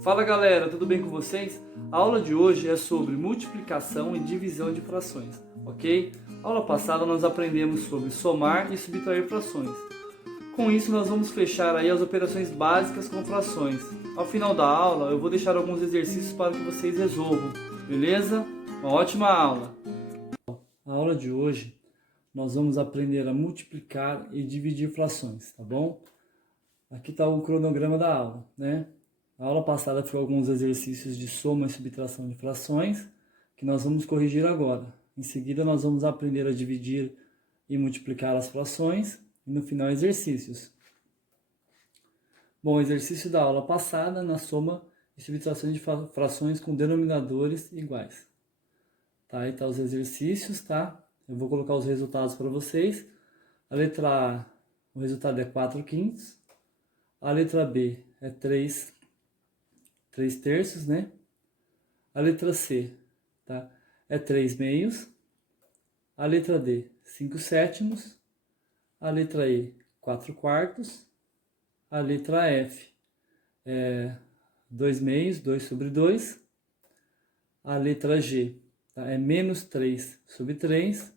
Fala galera, tudo bem com vocês? A aula de hoje é sobre multiplicação e divisão de frações, ok? Na aula passada nós aprendemos sobre somar e subtrair frações. Com isso nós vamos fechar aí as operações básicas com frações. Ao final da aula eu vou deixar alguns exercícios para que vocês resolvam, beleza? Uma ótima aula! Na aula de hoje nós vamos aprender a multiplicar e dividir frações, tá bom? Aqui está o cronograma da aula, né? A aula passada foi alguns exercícios de soma e subtração de frações, que nós vamos corrigir agora. Em seguida, nós vamos aprender a dividir e multiplicar as frações, e no final, exercícios. Bom, exercício da aula passada, na soma e subtração de frações com denominadores iguais. Tá, aí tá os exercícios, tá? Eu vou colocar os resultados para vocês. A letra A, o resultado é 4/5. A letra B é 3 terços, né? A letra C, tá? É 3/2. A letra D, 5/7. A letra E, 4/4. A letra F é 2/2, 2/2. A letra G, tá? É -3/3.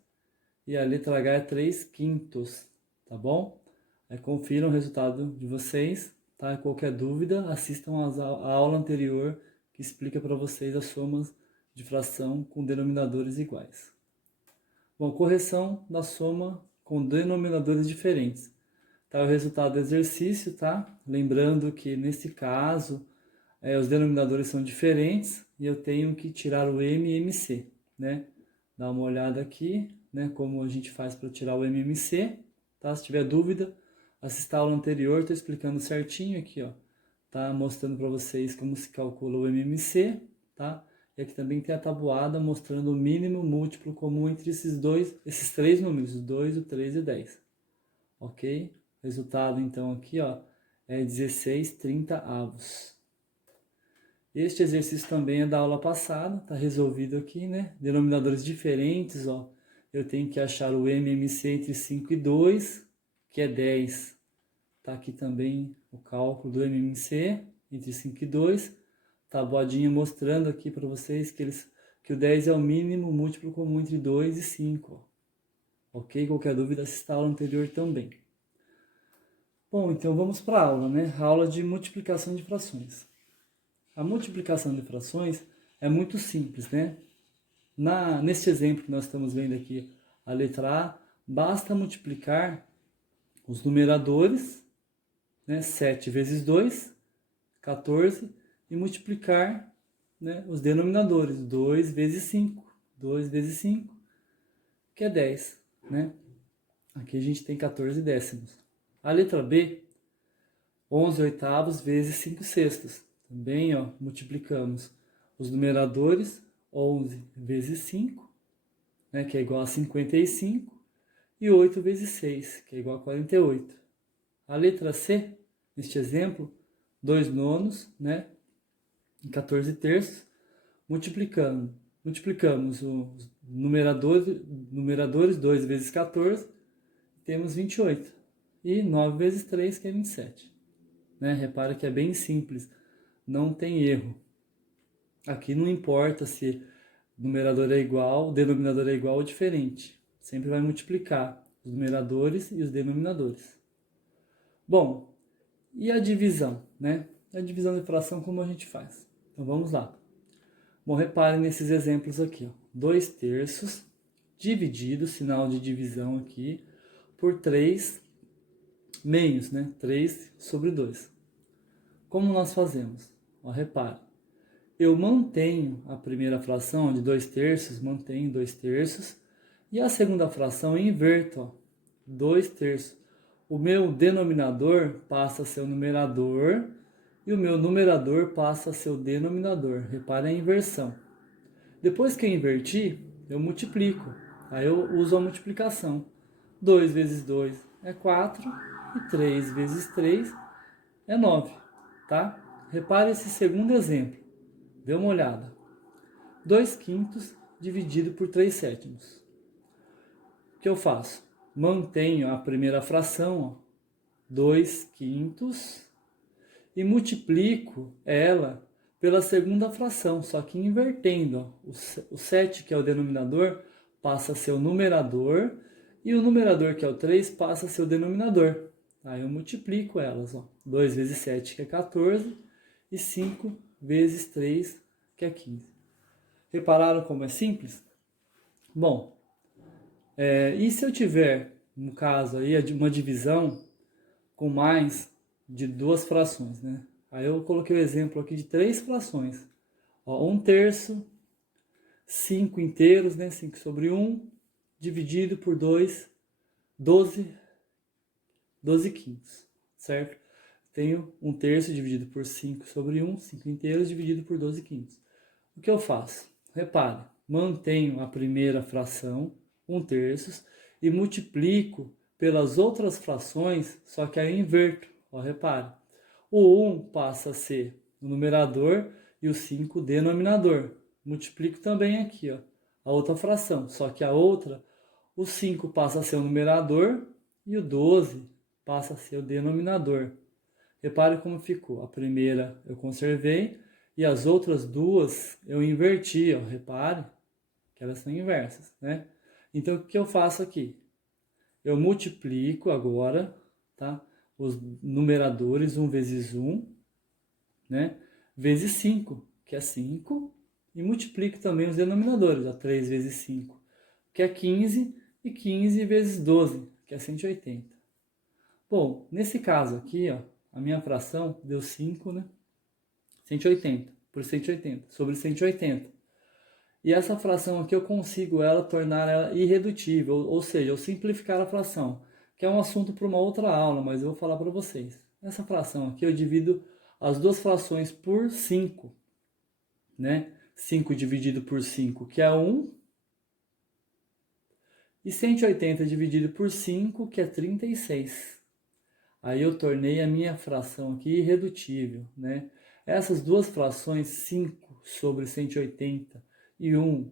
E a letra H é 3/5, tá bom? Aí confiram o resultado de vocês, tá? Qualquer dúvida, assistam a aula anterior que explica para vocês as somas de fração com denominadores iguais. Bom, correção da soma com denominadores diferentes. Tá, o resultado do exercício, tá? Lembrando que nesse caso os denominadores são diferentes e eu tenho que tirar o M e MC, né? Dá uma olhada aqui, né? Como a gente faz para tirar o M e MC, tá? Se tiver dúvida, assista a aula anterior, estou explicando certinho aqui, ó. Tá mostrando para vocês como se calcula o MMC, tá? E aqui também tem a tabuada mostrando o mínimo múltiplo comum entre esses três números, o 2, o 3 e o 10. Ok? Resultado, então, aqui, ó, é 16/30. Este exercício também é da aula passada, tá resolvido aqui, né? Denominadores diferentes, ó. Eu tenho que achar o MMC entre 5 e 2, que é 10. Tá aqui também o cálculo do MMC entre 5 e 2. Tabuadinha mostrando aqui para vocês que o 10 é o mínimo múltiplo comum entre 2 e 5. Ó. Ok? Qualquer dúvida, assista a aula anterior também. Bom, então vamos para a aula, né? A aula de multiplicação de frações. A multiplicação de frações é muito simples, né? Neste exemplo que nós estamos vendo aqui, a letra A, basta multiplicar os numeradores, né, 7 vezes 2, 14, e multiplicar, né, os denominadores, 2 vezes 5, 2 vezes 5, que é 10. Né? Aqui a gente tem 14 décimos. A letra B, 11/8 vezes 5/6. Também ó, multiplicamos os numeradores, 11 vezes 5, né, que é igual a 55, e 8 vezes 6, que é igual a 48. A letra C, neste exemplo, 2/9, né, em 14 terços, multiplicamos os numeradores 2 vezes 14, temos 28. E 9 vezes 3, que é 27. Né? Repara que é bem simples, não tem erro. Aqui não importa se o numerador é igual, o denominador é igual ou diferente. Sempre vai multiplicar os numeradores e os denominadores. Bom, e a divisão, né? A divisão de fração, como a gente faz? Então vamos lá. Bom, reparem nesses exemplos aqui, ó. 2 terços dividido, sinal de divisão aqui, por 3 meios, né? 3/2. Como nós fazemos? Ó, repare. Eu mantenho a primeira fração de 2 terços, mantenho 2 terços, e a segunda fração eu inverto, ó, 2 terços. O meu denominador passa a ser o numerador e o meu numerador passa a ser o denominador. Repare a inversão. Depois que eu inverti, eu multiplico. Aí eu uso a multiplicação. 2 vezes 2 é 4 e 3 vezes 3 é 9. Tá? Repare esse segundo exemplo. Dê uma olhada. 2/5 dividido por 3/7. O que eu faço? Mantenho a primeira fração, ó, 2/5, e multiplico ela pela segunda fração, só que invertendo. Ó. O 7, que é o denominador, passa a ser o numerador, e o numerador, que é o 3, passa a ser o denominador. Aí eu multiplico elas. Ó. 2 vezes 7, que é 14, e 5 vezes 3, que é 15. Repararam como é simples? Bom, e se eu tiver, no caso aí, uma divisão com mais de duas frações, né? Aí eu coloquei o exemplo aqui de 3 frações. Ó, 1/3, 5 inteiros, né? 5 sobre 1, dividido por 2, 12 quintos, certo? Tenho 1/3 dividido por 5 sobre 1, 5 inteiros dividido por 12 quintos. O que eu faço? Repare, mantenho a primeira fração, 1/3, e multiplico pelas outras frações, só que aí eu inverto. Ó, repare, o 1 passa a ser o numerador e o 5 o denominador. Multiplico também aqui, ó, a outra fração, só que a outra, o 5 passa a ser o numerador e o 12 passa a ser o denominador. Repare como ficou. A primeira eu conservei e as outras duas eu inverti. Ó. Repare que elas são inversas, né? Então, o que eu faço aqui? Eu multiplico agora, tá? Os numeradores, 1 vezes 1, né? Vezes 5, que é 5. E multiplico também os denominadores, ó, 3 vezes 5, que é 15. E 15 vezes 12, que é 180. Bom, nesse caso aqui, ó, a minha fração deu 5, né? 180 por 180, sobre 180. E essa fração aqui eu consigo tornar ela irredutível, ou seja, eu simplificar a fração, que é um assunto para uma outra aula, mas eu vou falar para vocês. Essa fração aqui eu divido as duas frações por 5, né? 5 dividido por 5, que é 1, e 180 dividido por 5, que é 36. Aí eu tornei a minha fração aqui irredutível, né? Essas duas frações, 5 sobre 180 e 1,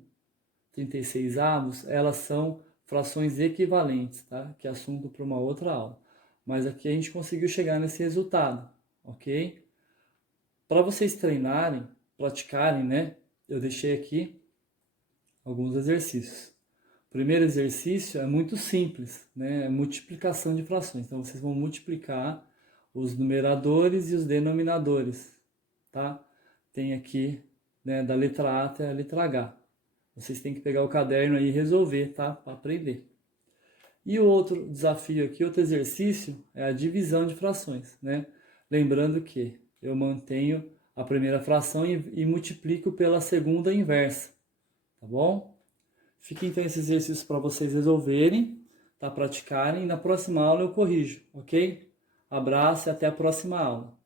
36 avos, elas são frações equivalentes, tá? Que é assunto para uma outra aula. Mas aqui a gente conseguiu chegar nesse resultado, ok? Para vocês treinarem, praticarem, né? Eu deixei aqui alguns exercícios. O primeiro exercício é muito simples, né? É multiplicação de frações. Então, vocês vão multiplicar os numeradores e os denominadores, tá? Tem aqui, né, da letra A até a letra H. Vocês têm que pegar o caderno aí e resolver, tá? Para aprender. E o outro desafio aqui, outro exercício, é a divisão de frações, né? Lembrando que eu mantenho a primeira fração e multiplico pela segunda inversa, tá bom? Fica então esse exercício para vocês resolverem, tá? Praticarem, e na próxima aula eu corrijo, ok? Abraço e até a próxima aula.